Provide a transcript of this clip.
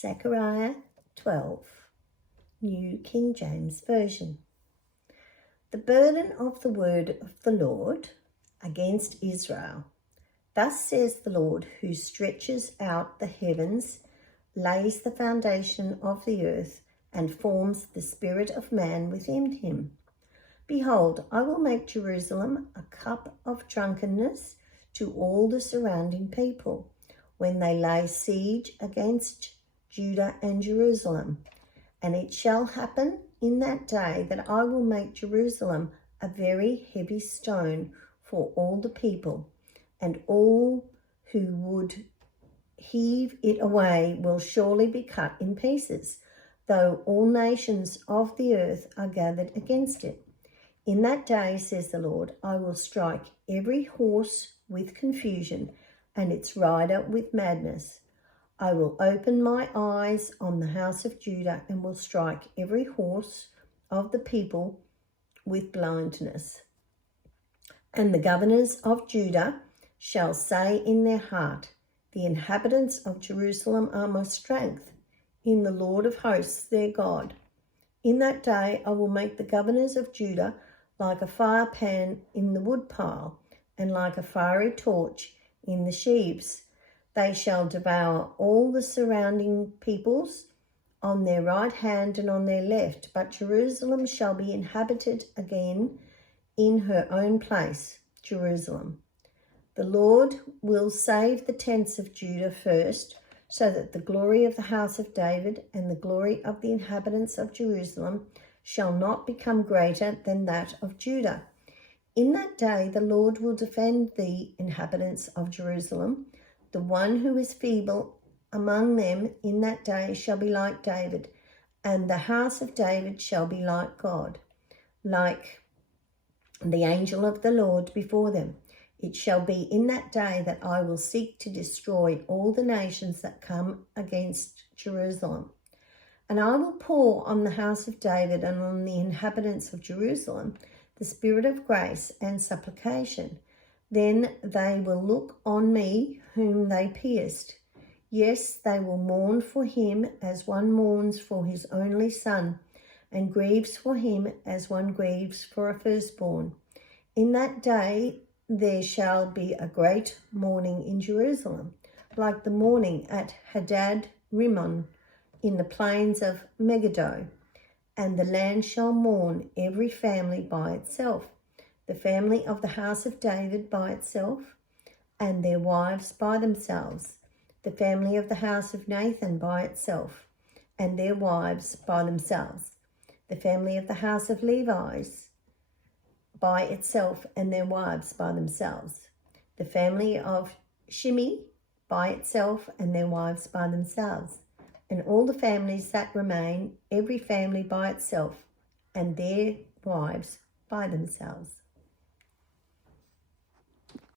Zechariah 12, New King James Version. The burden of the word of the Lord against Israel. Thus says the Lord, who stretches out the heavens, lays the foundation of the earth, and forms the spirit of man within him. Behold, I will make Jerusalem a cup of drunkenness to all the surrounding people, when they lay siege against Judah and Jerusalem. And it shall happen in that day that I will make Jerusalem a very heavy stone for all the people, and all who would heave it away will surely be cut in pieces, though all nations of the earth are gathered against it. In that day, says the Lord, I will strike every horse with confusion, and its rider with madness. I will open my eyes on the house of Judah, and will strike every horse of the people with blindness. And the governors of Judah shall say in their heart, the inhabitants of Jerusalem are my strength, in the Lord of hosts their God. In that day I will make the governors of Judah like a fire pan in the woodpile, and like a fiery torch in the sheaves. They shall devour all the surrounding peoples on their right hand and on their left, but Jerusalem shall be inhabited again in her own place, Jerusalem. The Lord will save the tents of Judah first, so that the glory of the house of David and the glory of the inhabitants of Jerusalem shall not become greater than that of Judah. In that day the Lord will defend the inhabitants of Jerusalem. The one who is feeble among them in that day shall be like David, and the house of David shall be like God, like the angel of the Lord before them. It shall be in that day that I will seek to destroy all the nations that come against Jerusalem. And I will pour on the house of David and on the inhabitants of Jerusalem the spirit of grace and supplication. Then they will look on me whom they pierced. Yes, they will mourn for him as one mourns for his only son, and grieves for him as one grieves for a firstborn. In that day there shall be a great mourning in Jerusalem, like the mourning at Hadad Rimmon in the plains of Megiddo. And the land shall mourn, every family by itself, the family of the house of David by itself, and their wives by themselves, the family of the house of Nathan by itself, and their wives by themselves, the family of the house of Levi's by itself, and their wives by themselves, the family of Shimei by itself, and their wives by themselves, and all the families that remain, every family by itself, and their wives by themselves.